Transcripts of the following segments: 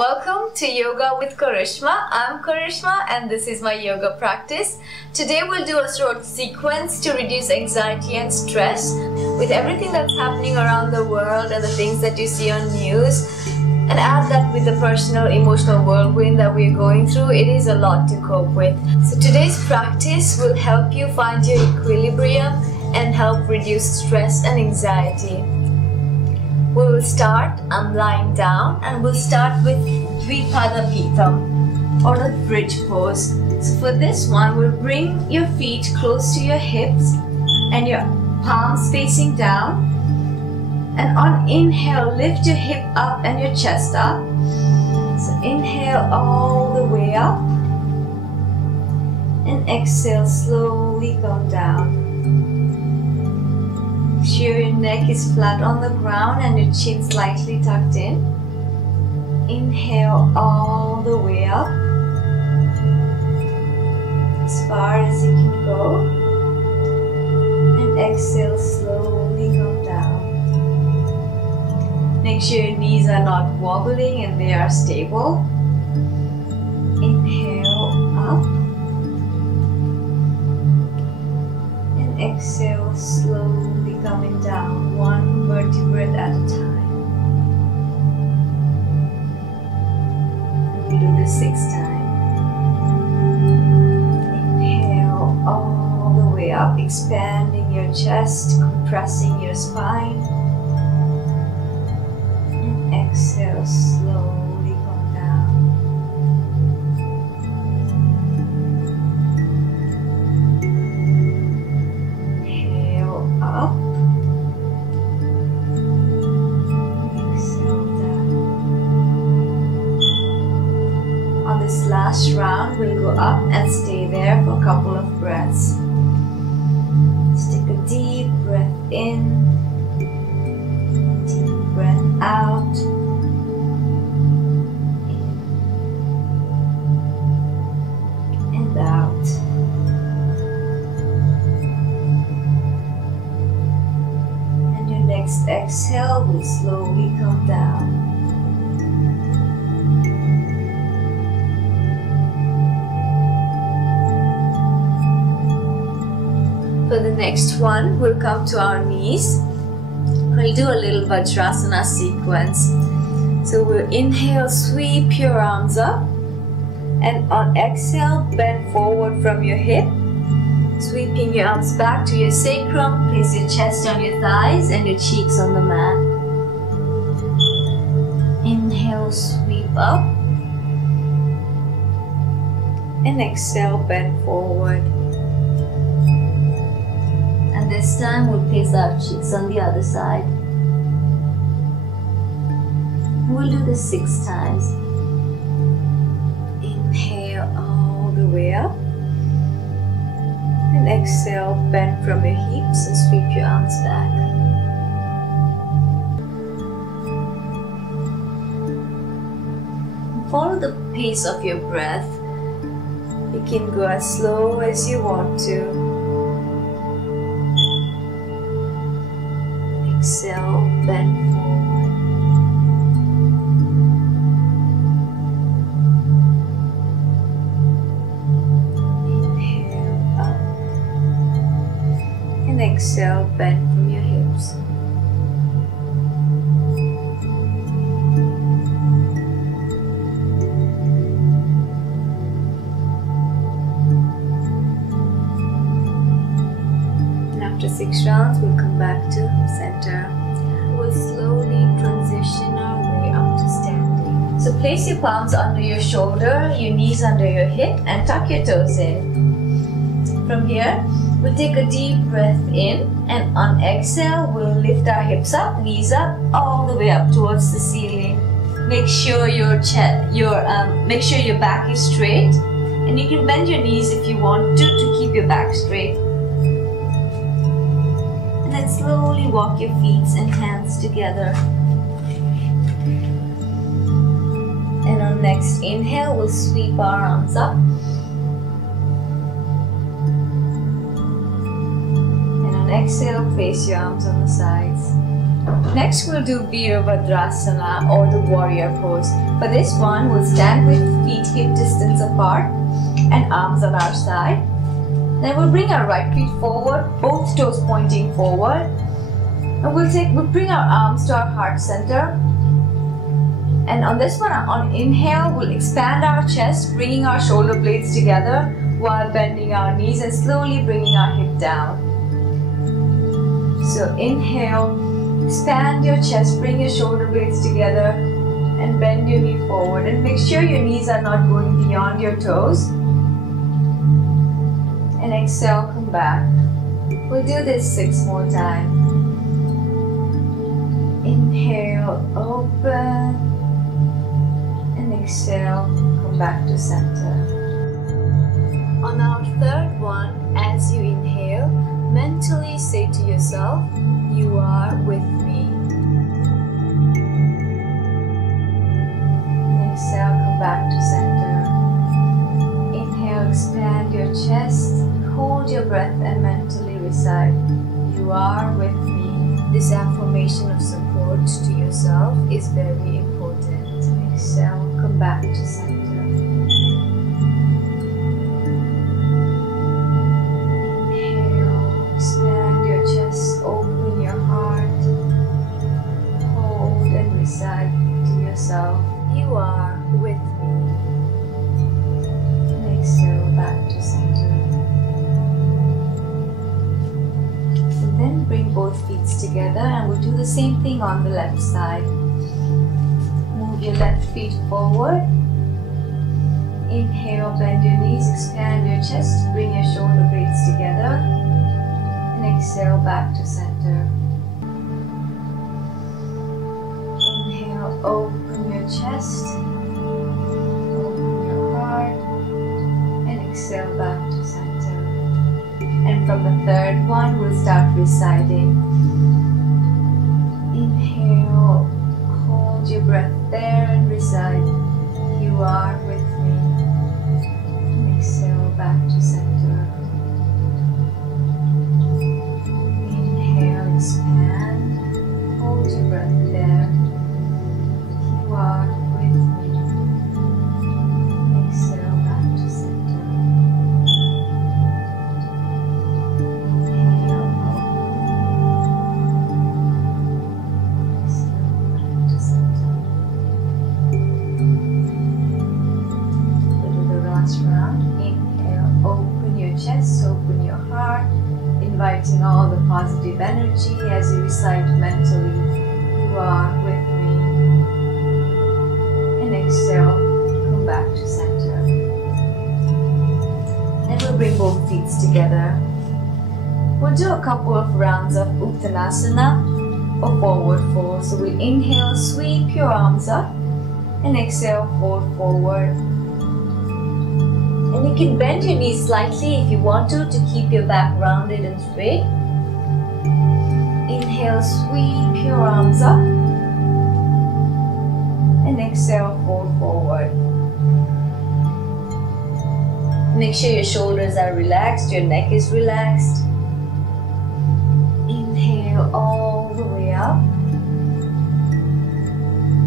Welcome to Yoga with Karishma. I'm Karishma and this is my yoga practice. Today we'll do a short sequence to reduce anxiety and stress. With everything that's happening around the world and the things that you see on news, and add that with the personal emotional whirlwind that we're going through, it is a lot to cope with. So today's practice will help you find your equilibrium and help reduce stress and anxiety. We will start, I'm lying down, and we'll start with Dvipada Pitham or the bridge pose. So for this one, we'll bring your feet close to your hips and your palms facing down. And on inhale, lift your hip up and your chest up. So inhale all the way up. And exhale, slowly come down. Make sure your neck is flat on the ground and your chin slightly tucked in. Inhale all the way up. As far as you can go. And exhale, slowly come down. Make sure your knees are not wobbling and they are stable. Inhale up. And exhale, slowly coming down, one vertebrae at a time. We'll do this 6 times. Inhale all the way up, expanding your chest, compressing your spine. And exhale, slowly come down. Inhale up. This last round, we'll go up and stay there for a couple of breaths. Let's take a deep breath in, deep breath out, in and out. And your next exhale will slowly come down. For the next one, we'll come to our knees. We'll do a little Vajrasana sequence. So we'll inhale, sweep your arms up. And on exhale, bend forward from your hip. Sweeping your arms back to your sacrum. Place your chest on your thighs and your cheeks on the mat. Inhale, sweep up. And exhale, bend forward. This time we'll place our cheeks on the other side. We'll do this 6 times. Inhale all the way up. And exhale, bend from your hips and sweep your arms back. Follow the pace of your breath. You can go as slow as you want to. Exhale, bend forward. Inhale up. And exhale, bend from your hips. And after 6 rounds, we'll come back to center. We'll slowly transition our way up to standing. So place your palms under your shoulder, your knees under your hip, and tuck your toes in. From here, we'll take a deep breath in, and on exhale, we'll lift our hips up, knees up, all the way up towards the ceiling. Make sure your back is straight, and you can bend your knees if you want to keep your back straight. And then slowly walk your feet and hands together. And on next inhale, we'll sweep our arms up. And on exhale, place your arms on the sides. Next we'll do Virabhadrasana or the warrior pose. For this one, we'll stand with feet hip distance apart and arms on our side. Then we'll bring our right feet forward, both toes pointing forward. And we'll bring our arms to our heart center. And on this one, on inhale, we'll expand our chest, bringing our shoulder blades together while bending our knees and slowly bringing our hip down. So inhale, expand your chest, bring your shoulder blades together and bend your knee forward. And make sure your knees are not going beyond your toes. And exhale, come back. We'll do this 6 more times. Inhale, open. And exhale, come back to center. On our third one, as you inhale, mentally say to yourself, you are with me. And exhale, come back to center. Inhale, expand your chest, hold your breath and mentally recite, you are with me. This affirmation of support to yourself is very important. Exhale, come back to center. Inhale, expand your chest, open your heart, hold and recite to yourself, you are with me. And exhale, back to center. And then bring both feet together and we'll do the same thing on the left side. Move your left feet forward. Inhale, bend your knees, expand your chest, bring your shoulder blades together. And exhale, back to center. Inhale, open your chest, open your heart, and exhale, back to center. And from the third one, we'll start reciting. Inhale, hold your breath there and recite, you are with me. And exhale, back to center. Inhale, expand, hold your breath there, you are with me. And exhale, back to center. Inhale, chest, open your heart, inviting all the positive energy as you recite mentally, you are with me. And exhale, come back to center. And we'll bring both feet together. We'll do a couple of rounds of Uttanasana or forward fold. So we'll inhale, sweep your arms up, and exhale, fold forward. And you can bend your knees slightly if you want to keep your back rounded and straight. Inhale, sweep your arms up. And exhale, fold forward. Make sure your shoulders are relaxed, your neck is relaxed. Inhale all the way up.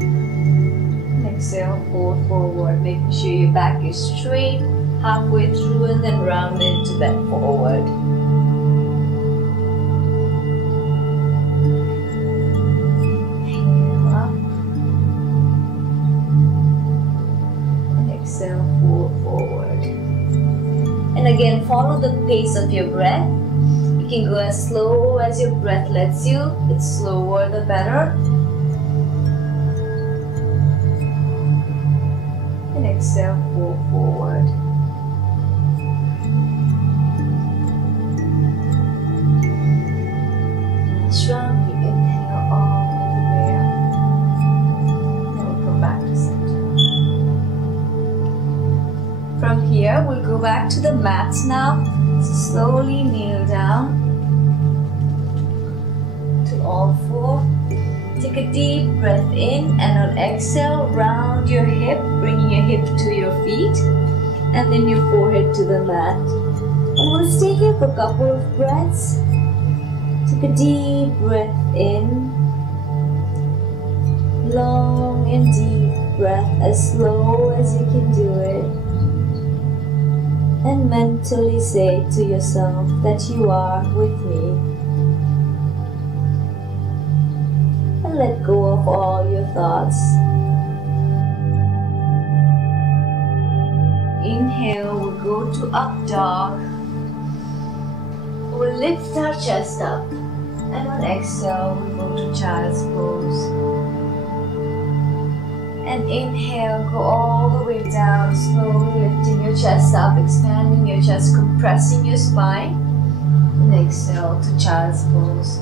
And exhale, fold forward, making sure your back is straight. Halfway through and then rounded to bend forward. Inhale up. And exhale, fold forward. And again, follow the pace of your breath. You can go as slow as your breath lets you. The slower the better. And exhale, fold forward. Strongly inhale all the way up. Then we'll come back to center. From here, we'll go back to the mat now. So slowly kneel down to all four. Take a deep breath in and on exhale, round your hip, bringing your hip to your feet and then your forehead to the mat. And we'll stay here for a couple of breaths. Take a deep breath in long and deep breath as slow as you can do it. And mentally say to yourself that you are with me. And let go of all your thoughts. Inhale, we'll go to up dog. We'll lift our chest up. And on exhale, we'll go to child's pose. And inhale, go all the way down, slowly lifting your chest up, expanding your chest, compressing your spine. And exhale to child's pose.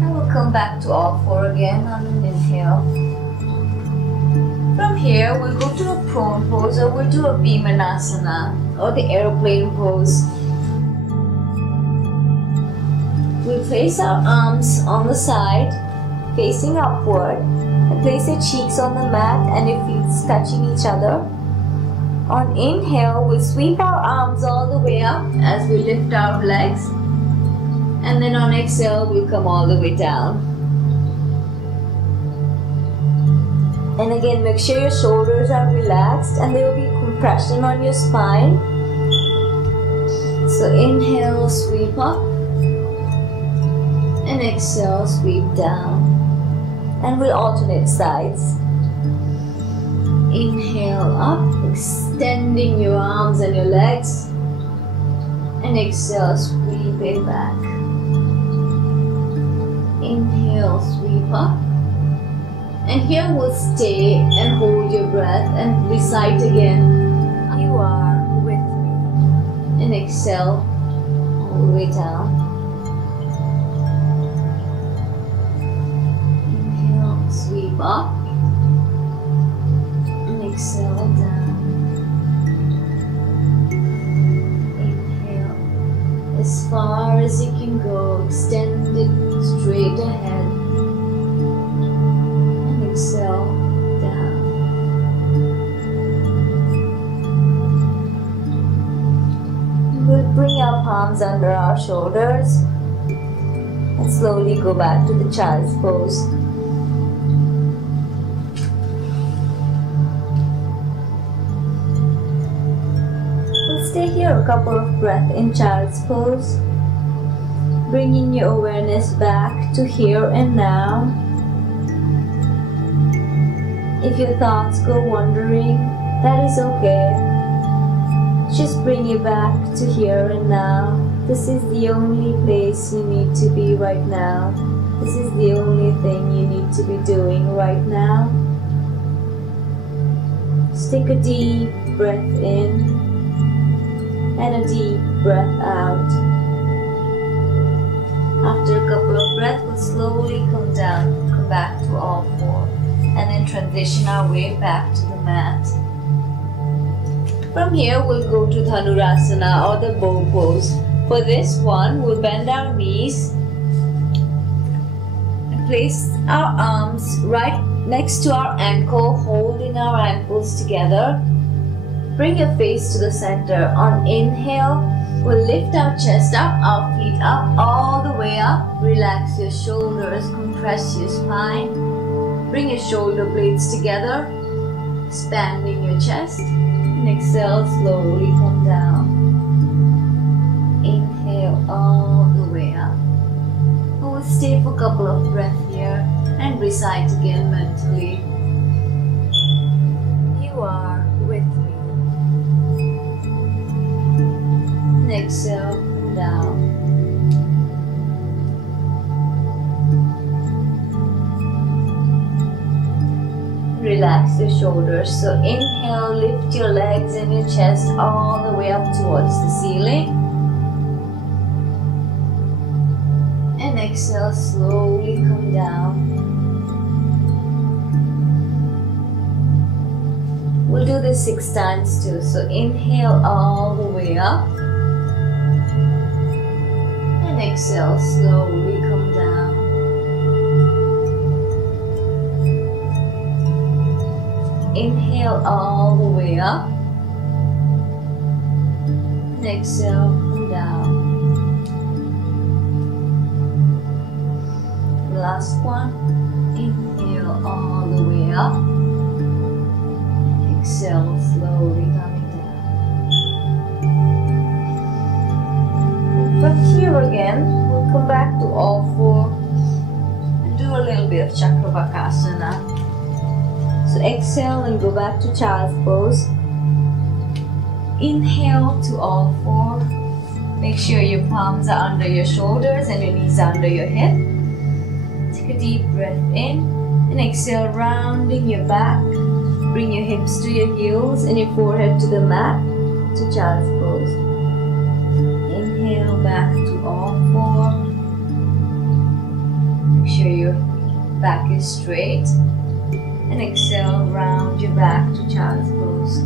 And we'll come back to all four again on an inhale. From here, we'll go to a prone pose, or we'll do a Vimanasana, or the aeroplane pose. We'll place our arms on the side, facing upward, and place your cheeks on the mat and your feet touching each other. On inhale, we'll sweep our arms all the way up as we lift our legs. And then on exhale, we'll come all the way down. And again, make sure your shoulders are relaxed and there will be compression on your spine. So inhale, sweep up. And exhale, sweep down. And we'll alternate sides. Inhale up, extending your arms and your legs. And exhale, sweep it back. Inhale, sweep up. And here we'll stay and hold your breath and recite again. You are with me. And exhale, all the way down. Sweep up and exhale down. Inhale as far as you can go, extend it straight ahead, and exhale down. We'll bring our palms under our shoulders and slowly go back to the child's pose. Stay here a couple of breaths in child's pose, bringing your awareness back to here and now. If your thoughts go wandering, that is okay. Just bring it back to here and now. This is the only place you need to be right now. This is the only thing you need to be doing right now. Just take a deep breath in and a deep breath out. After a couple of breaths, we'll slowly come down, come back to all four, and then transition our way back to the mat. From here, we'll go to Dhanurasana, or the bow pose. For this one, we'll bend our knees and place our arms right next to our ankle, holding our ankles together. Bring your face to the center. On inhale, we'll lift our chest up, our feet up, all the way up. Relax your shoulders, compress your spine. Bring your shoulder blades together, expanding your chest. And exhale, slowly come down. Inhale all the way up. We'll stay for a couple of breaths here and recite again mentally. You are with me. Exhale, down. Relax your shoulders. So inhale, lift your legs and your chest all the way up towards the ceiling. And exhale, slowly come down. We'll do this 6 times too. So inhale all the way up. And exhale, slowly come down. Inhale all the way up. And exhale, come down. last one. Inhale all the way up. Exhale, slowly coming down. And from here again, we'll come back to all four and do a little bit of Chakravakasana. So exhale and go back to child's pose. Inhale to all four. Make sure your palms are under your shoulders and your knees are under your hip. Take a deep breath in and exhale, rounding your back. Bring your hips to your heels and your forehead to the mat to child's pose. Inhale back to all four. Make sure your back is straight. And exhale, round your back to child's pose.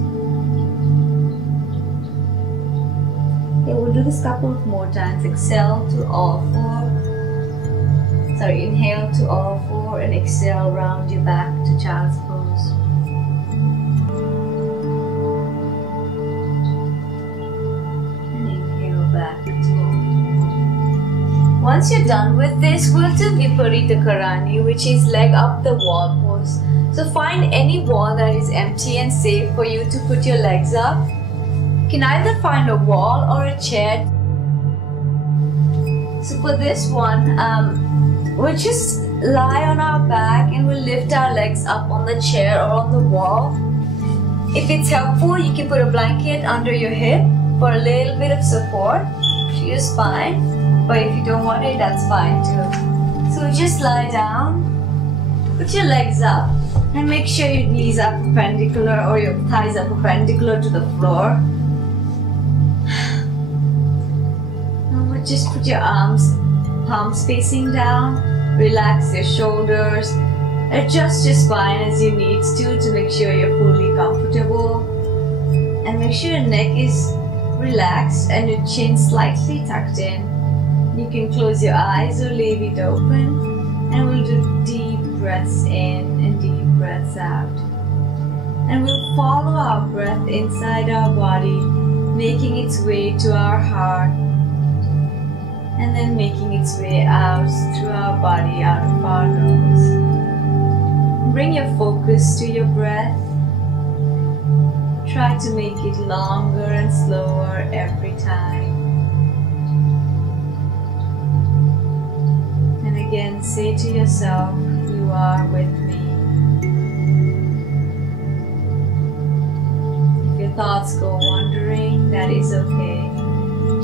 Okay, we'll do this a couple of more times. Exhale to all four. Sorry, inhale to all four and exhale, round your back to child's pose. And inhale back to all four. Once you're done with this, we'll do Viparita Karani, which is leg up the wall pose. So find any wall that is empty and safe for you to put your legs up. You can either find a wall or a chair. So for this one, we'll just lie on our back and we'll lift our legs up on the chair or on the wall. If it's helpful, you can put a blanket under your hip for a little bit of support to your spine. But if you don't want it, that's fine too. So just lie down, put your legs up, and make sure your knees are perpendicular or your thighs are perpendicular to the floor. Now just put your arms, palms facing down. Relax your shoulders. Adjust your spine as you need to make sure you're fully comfortable. And make sure your neck is relaxed and your chin slightly tucked in. You can close your eyes or leave it open. And we'll do deep breaths in and deep breaths out. And we'll follow our breath inside our body, making its way to our heart. And then making its way out through our body, out of our nose. Bring your focus to your breath. Try to make it longer and slower every time. And again, say to yourself, you are with me. If your thoughts go wandering, that is okay.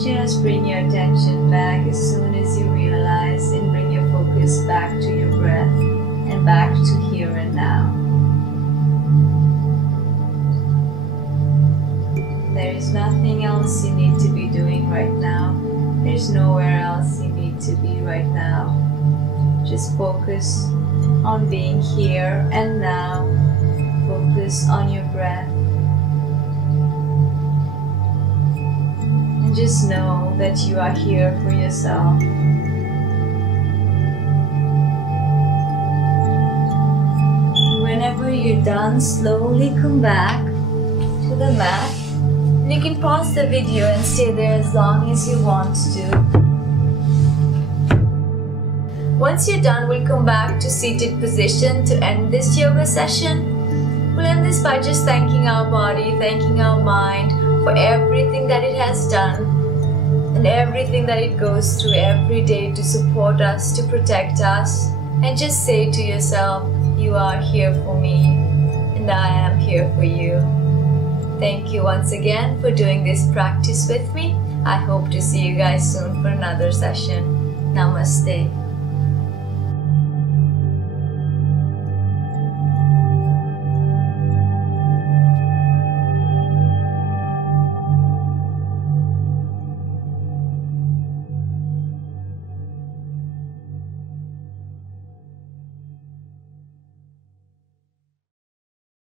Just bring your attention back as soon as you realize and bring your focus back to your breath and back to here and now. There is nothing else you need to be doing right now. There's nowhere else you need to be right now. Just focus on being here and now. Focus on your breath. Just know that you are here for yourself. Whenever you're done, slowly come back to the mat. You can pause the video and stay there as long as you want to. Once you're done, we'll come back to seated position to end this yoga session. We'll end this by just thanking our body, thanking our mind, for everything that it has done and everything that it goes through every day to support us, to protect us. And just say to yourself, you are here for me and I am here for you. Thank you once again for doing this practice with me. I hope to see you guys soon for another session. Namaste.